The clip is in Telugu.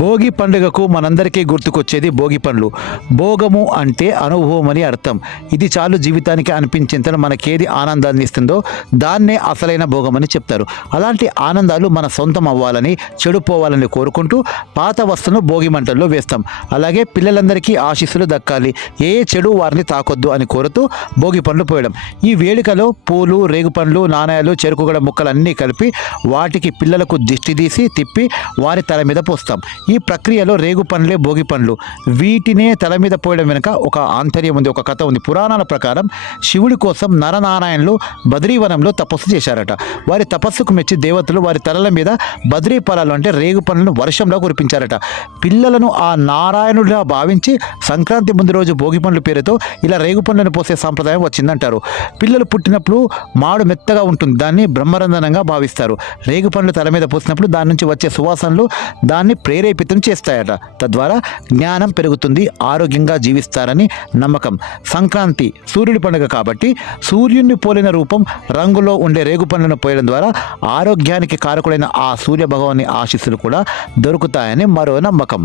భోగి పండుగకు మనందరికీ గుర్తుకొచ్చేది భోగి పండ్లు. భోగము అంటే అనుభవం అని అర్థం. ఇది చాలు జీవితానికి అనిపించేంత మనకేది ఆనందాన్ని ఇస్తుందో దాన్నే అసలైన భోగమని చెప్తారు. అలాంటి ఆనందాలు మన సొంతం అవ్వాలని, చెడిపోవాలని కోరుకుంటూ పాత వస్తువును భోగి మంటల్లో వేస్తాం. అలాగే పిల్లలందరికీ ఆశీస్సులు దక్కాలి, ఏ చెడు వారిని తాకొద్దు అని కోరుతూ భోగి పండ్లు పోయడం. ఈ వేడుకలో పూలు, రేగుపండ్లు, నాణాలు, చెరుకుగడ ముక్కలు అన్నీ కలిపి వాటికి పిల్లలకు దిష్టి తీసి తిప్పి వారి తల మీద పోస్తాం. ఈ ప్రక్రియలో రేగు పండ్లే భోగి పండ్లు. వీటినే తల మీద పోయడం వెనుక ఒక ఆంతర్యం ఉంది, ఒక కథ ఉంది. పురాణాల ప్రకారం శివుడి కోసం నరనారాయణులు బద్రీవనంలో తపస్సు చేశారట. వారి తపస్సుకు మెచ్చి దేవతలు వారి తలల మీద బద్రీ ఫలాలు అంటే రేగు పండ్లను వర్షంలో కురిపించారట. పిల్లలను ఆ నారాయణుడిగా భావించి సంక్రాంతి ముందు రోజు భోగి పండ్ల పేరుతో ఇలా రేగు పండ్లను పోసే సాంప్రదాయం వచ్చిందంటారు. పిల్లలు పుట్టినప్పుడు మాడు మెత్తగా ఉంటుంది, దాన్ని బ్రహ్మరంధనంగా భావిస్తారు. రేగు పండ్లు తల మీద పోసినప్పుడు దాని నుంచి వచ్చే సువాసనలు దాన్ని ప్రేరేపితం చేస్తాయట. తద్వారా జ్ఞానం పెరుగుతుంది, ఆరోగ్యంగా జీవిస్తారని నమ్మకం. సంక్రాంతి సూర్యుడి పండుగ కాబట్టి సూర్యుడిని పోలిన రూపం, రంగులో ఉండే రేగు పండ్లను పోయడం ద్వారా ఆరోగ్యానికి కారకుడైన ఆ సూర్య భగవాని ఆశీస్సులు కూడా దొరుకుతాయని మరో నమ్మకం.